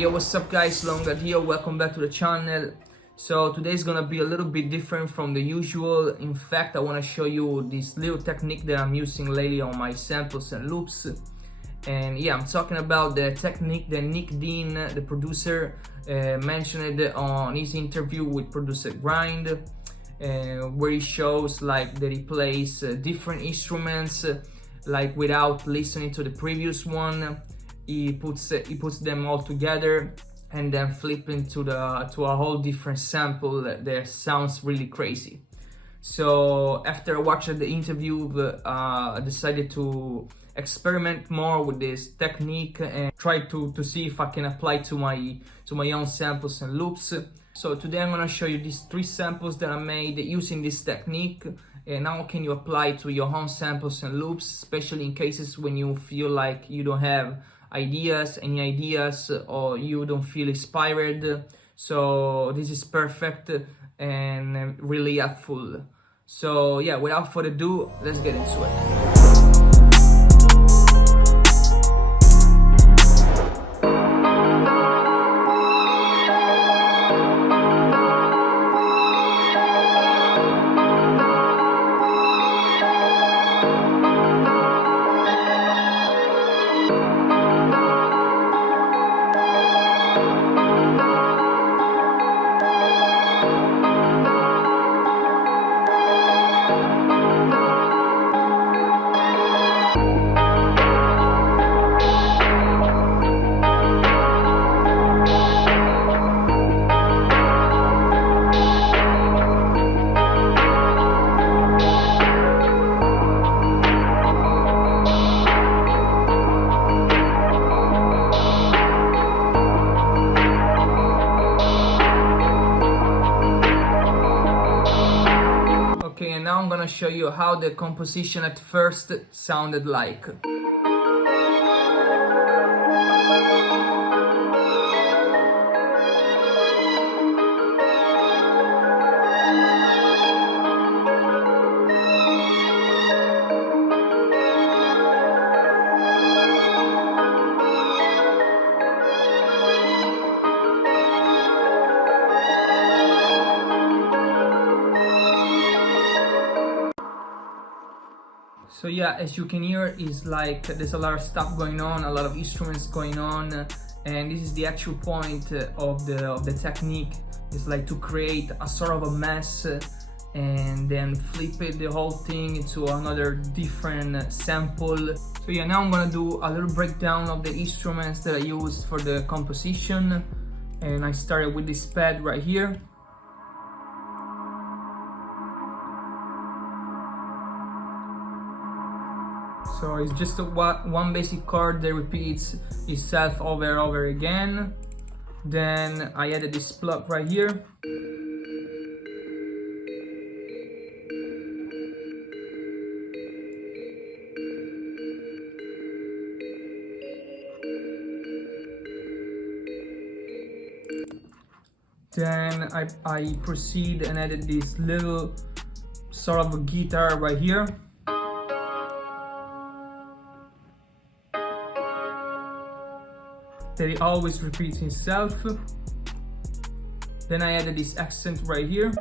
Yo, what's up guys, Longa here, welcome back to the channel. So today's gonna be a little bit different from the usual. In fact, I want to show you this little technique that I'm using lately on my samples and loops. And yeah, I'm talking about the technique that Nick Dean, the producer, mentioned on his interview with producer Grind, where he shows like that he plays different instruments like without listening to the previous one. He puts them all together and then flip into to a whole different sample that sounds really crazy. So after watching the interview, I decided to experiment more with this technique and try to see if I can apply to my own samples and loops. So today I'm gonna show you these 3 samples that I made using this technique, and how can you apply to your own samples and loops, especially in cases when you feel like you don't have any ideas, or you don't feel inspired. So this is perfect and really helpful. So yeah, without further ado, let's get into it. Okay, and now I'm gonna show you how the composition at first sounded like. So yeah, as you can hear, is like there's a lot of stuff going on, a lot of instruments going on, and this is the actual point of the technique. It's like to create a sort of a mess and then flip it, the whole thing, into another different sample. So yeah, now I'm gonna do a little breakdown of the instruments that I used for the composition, and I started with this pad right here. So it's just one basic chord that repeats itself over and over again. Then I added this plug right here. Then I proceed and added this little sort of a guitar right here. That it always repeats itself. Then I added this accent right here.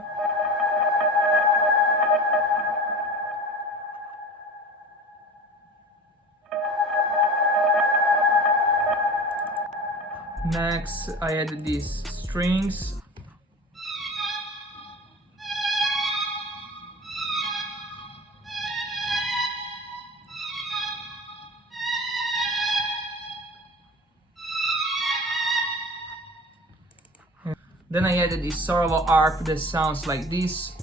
Next, I added these strings. Then I added this sort of a harp that sounds like this.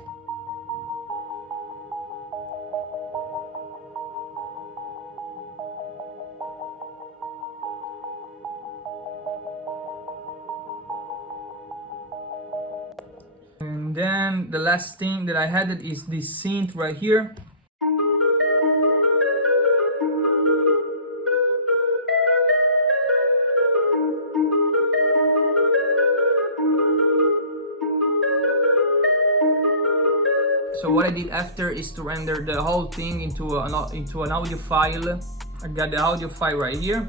And then the last thing that I added is this synth right here. So what I did after is to render the whole thing into an audio file. I got the audio file right here.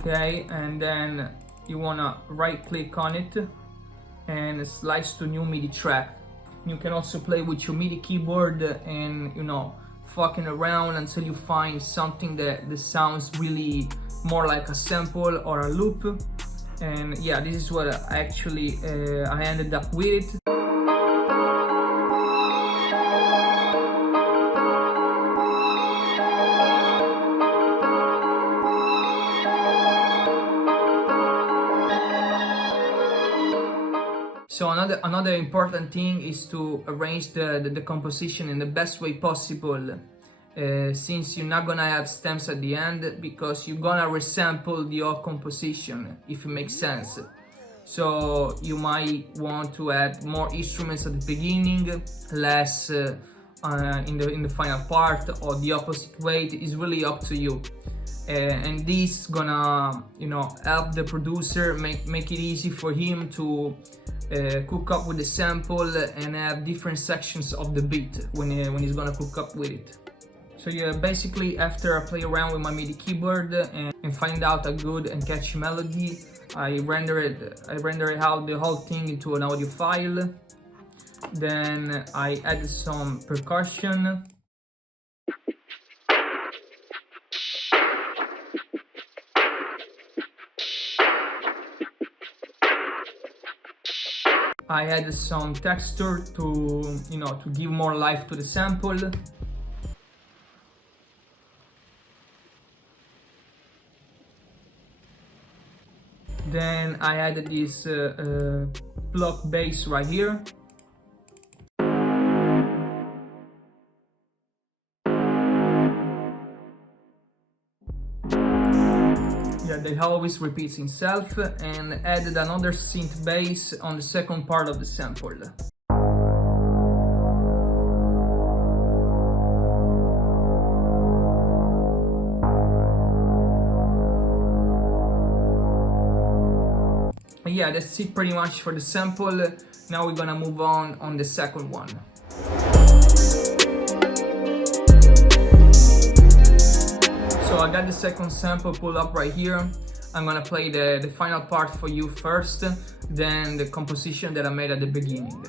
Okay, and then you wanna right click on it and slice to new MIDI track. You can also play with your MIDI keyboard and, you know, fucking around until you find something that sounds really more like a sample or a loop. And yeah, this is what I ended up with. So another important thing is to arrange the composition in the best way possible, since you're not gonna have stems at the end, because you're gonna resample the whole composition, if it makes sense. So you might want to add more instruments at the beginning, less in the final part, or the opposite way. It is really up to you. And this gonna, you know, help the producer, make it easy for him to cook up with the sample and have different sections of the beat when he's gonna cook up with it. So yeah, basically after I play around with my MIDI keyboard and find out a good and catchy melody, I render out the whole thing into an audio file. Then I add some percussion. I added some texture to, you know, to give more life to the sample. Then I added this block bass right here. Yeah, that always repeats itself, and added another synth bass on the second part of the sample. Yeah, that's it pretty much for the sample. Now we're gonna move on the second one. So I got the second sample pulled up right here. I'm gonna play the final part for you first, then the composition that I made at the beginning.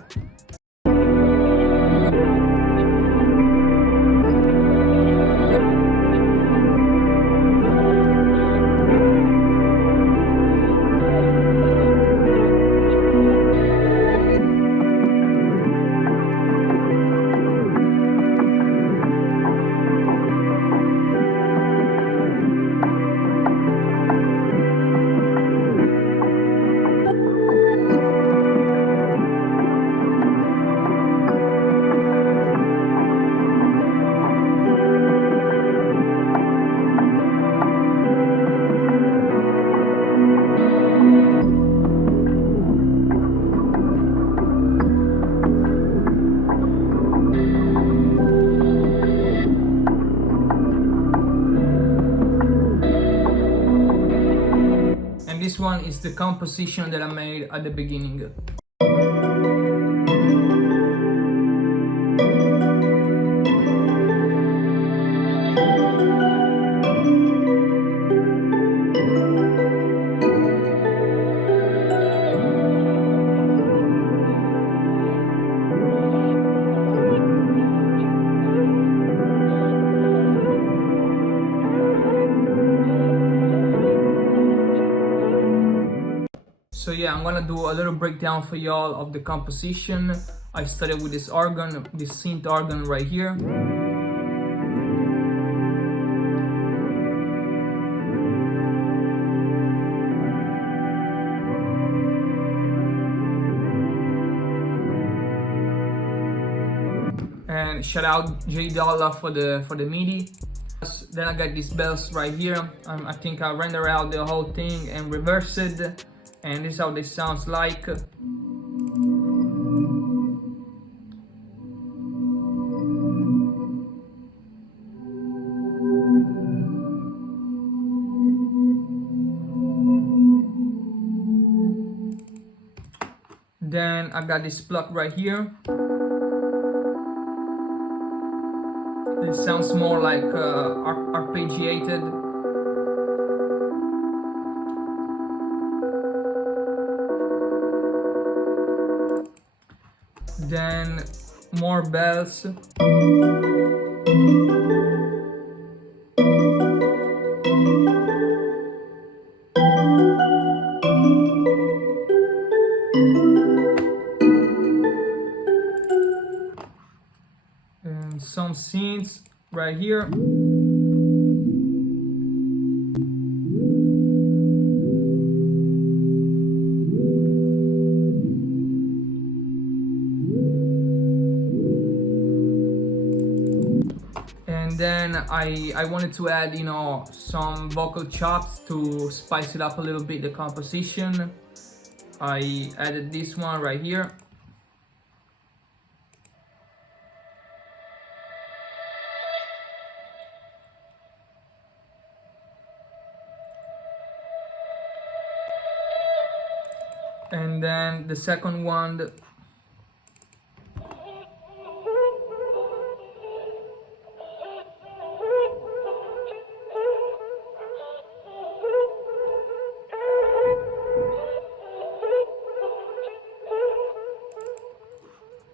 This one is the composition that I made at the beginning. So yeah, I'm gonna do a little breakdown for y'all of the composition. I started with this organ, this synth organ right here. And shout out J Dollar for the MIDI. Then I got these bells right here. I think I render out the whole thing and reverse it. And this is how this sounds like. Then I got this plug right here. It sounds more like arpeggiated. then more bells, and some synths right here. And then I wanted to add, you know, some vocal chops to spice it up a little bit, the composition. I added this one right here. And then the second one,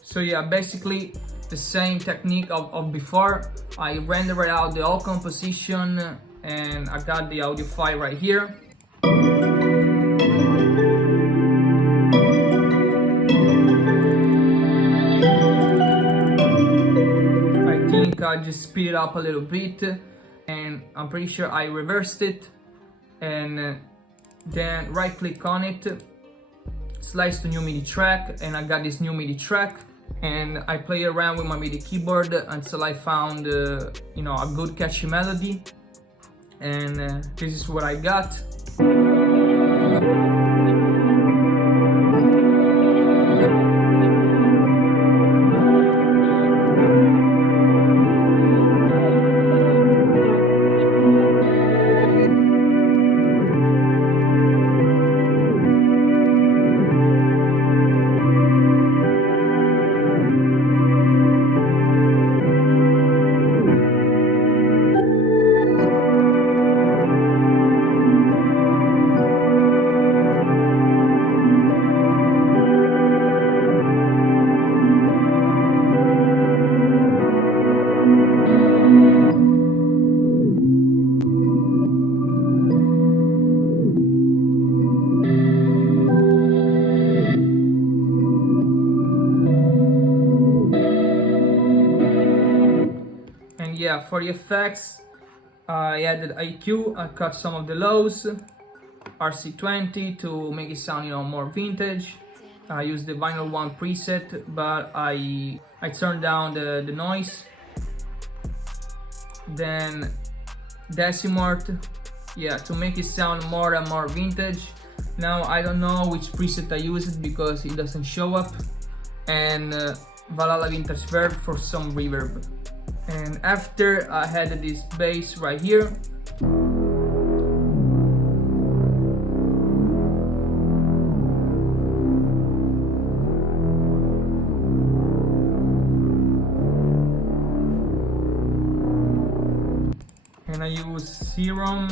so yeah, basically the same technique of before. I rendered out the whole composition and I got the audio file right here. I think I just speed it up a little bit, and I'm pretty sure I reversed it, and then right click on it, slice to new MIDI track, and I got this new MIDI track, and I play around with my MIDI keyboard until I found you know, a good catchy melody, and this is what I got. Yeah, for the effects, I added IQ, I cut some of the lows, RC20 to make it sound, you know, more vintage. I used the Vinyl 1 preset, but I turned down the noise. Then Decimort, yeah, to make it sound more and more vintage. Now I don't know which preset I used because it doesn't show up. And Valhalla Vintage Verb for some reverb. And after I had this bass right here. And I use Serum,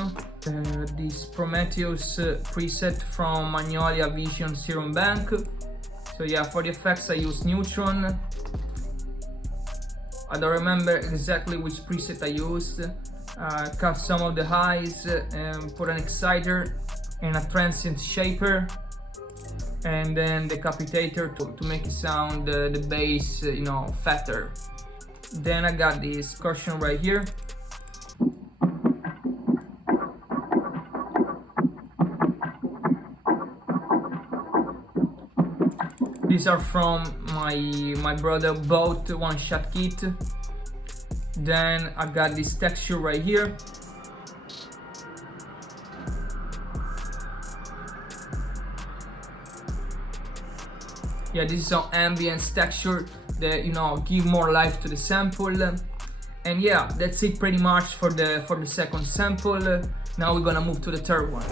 this Prometheus preset from Magnolia Vision Serum Bank. So yeah, for the effects I use Neutron. I don't remember exactly which preset I used. Cut some of the highs and put an exciter and a transient shaper, and then decapitator to make it sound the bass, you know, fatter. Then I got this distortion right here. These are from my brother bought one-shot kit. Then I got this texture right here. Yeah, this is some ambience texture that, you know, give more life to the sample. And yeah, that's it pretty much for the second sample. Now we're gonna move to the third one.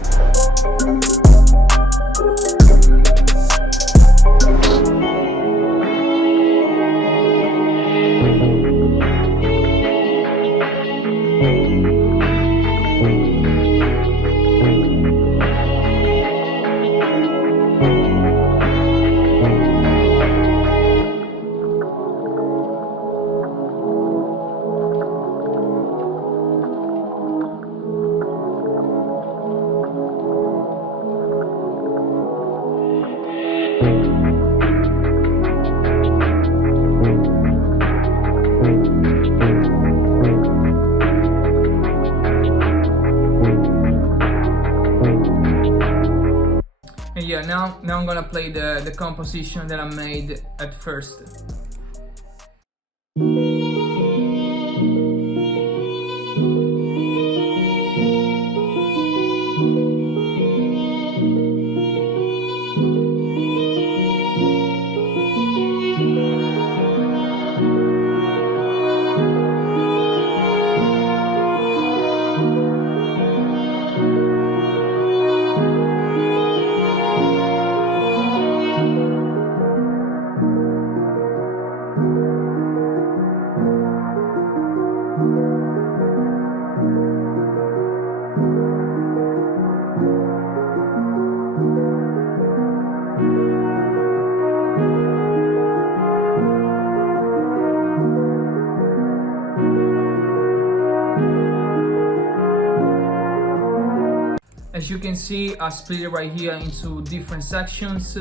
yeah, now I'm gonna play the composition that I made at first. As you can see, I split it right here into different sections,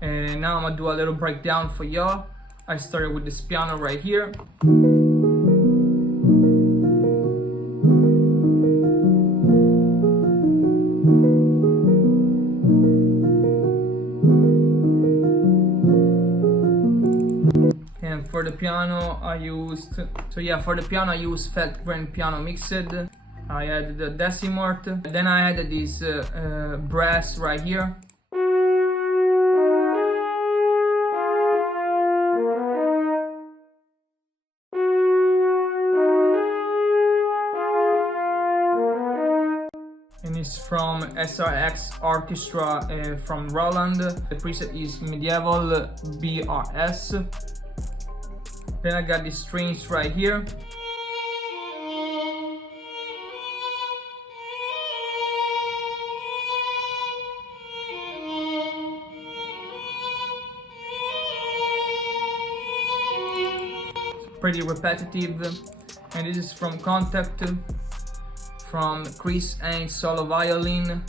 and now I'm gonna do a little breakdown for y'all. I started with this piano right here. And for the piano I used, felt grand piano mixed. I added the decimort, then I added this brass right here. And it's from SRX Orchestra from Roland. The preset is Medieval BRS. Then I got these strings right here. Pretty repetitive, and this is from Contact, from Chris Haynes solo violin,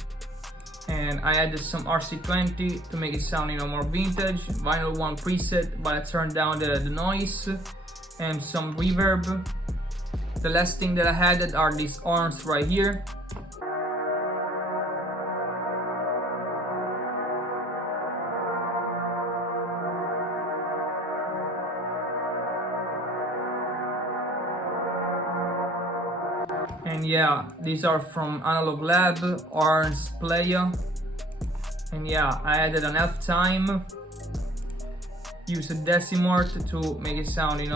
and I added some RC20 to make it sound more vintage. Vinyl 1 preset, but I turned down the noise, and some reverb. The last thing that I added are these horns right here. And yeah, these are from Analog Lab, Orange Player. And yeah, I added an F time, use a decimort to make it sound,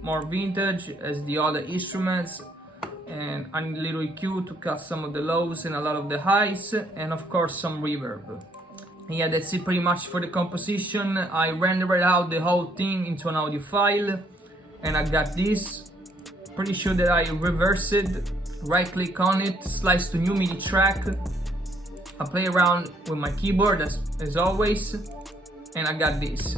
more vintage as the other instruments, and a little EQ to cut some of the lows and a lot of the highs, and of course some reverb. And yeah, that's it pretty much for the composition. I rendered out the whole thing into an audio file, and I got this. Pretty sure that I reverse it, right click on it, slice to new MIDI track. I play around with my keyboard as always, and I got this.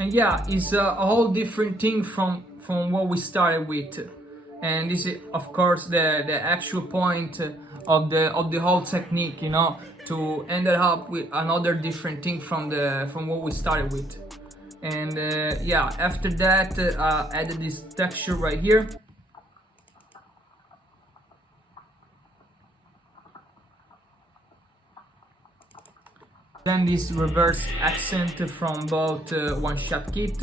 And yeah, it's a whole different thing from what we started with, and this is of course the actual point of the whole technique, to end it up with another different thing from what we started with. And yeah, after that I added this texture right here. Then this reverse accent from both one-shot kit,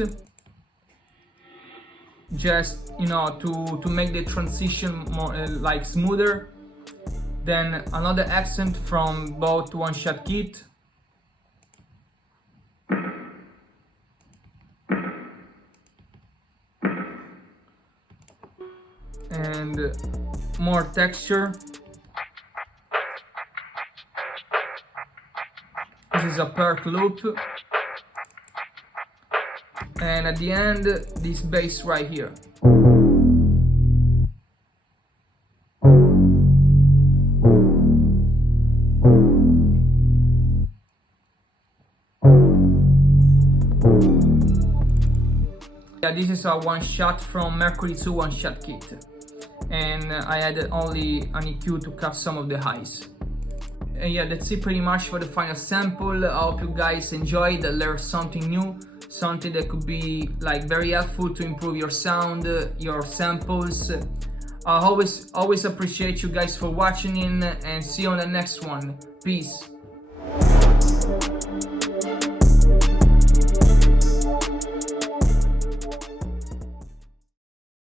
just to make the transition more smoother. Then another accent from both one-shot kit. and more texture. This is a perk loop, and at the end this bass right here. Yeah, this is a one shot from Mercury 2 one shot kit, and I added only an EQ to cut some of the highs. And yeah, that's it pretty much for the final sample. I hope you guys enjoyed, learned something new, something that could be like very helpful to improve your sound, your samples. I always appreciate you guys for watching in, and see you on the next one. Peace.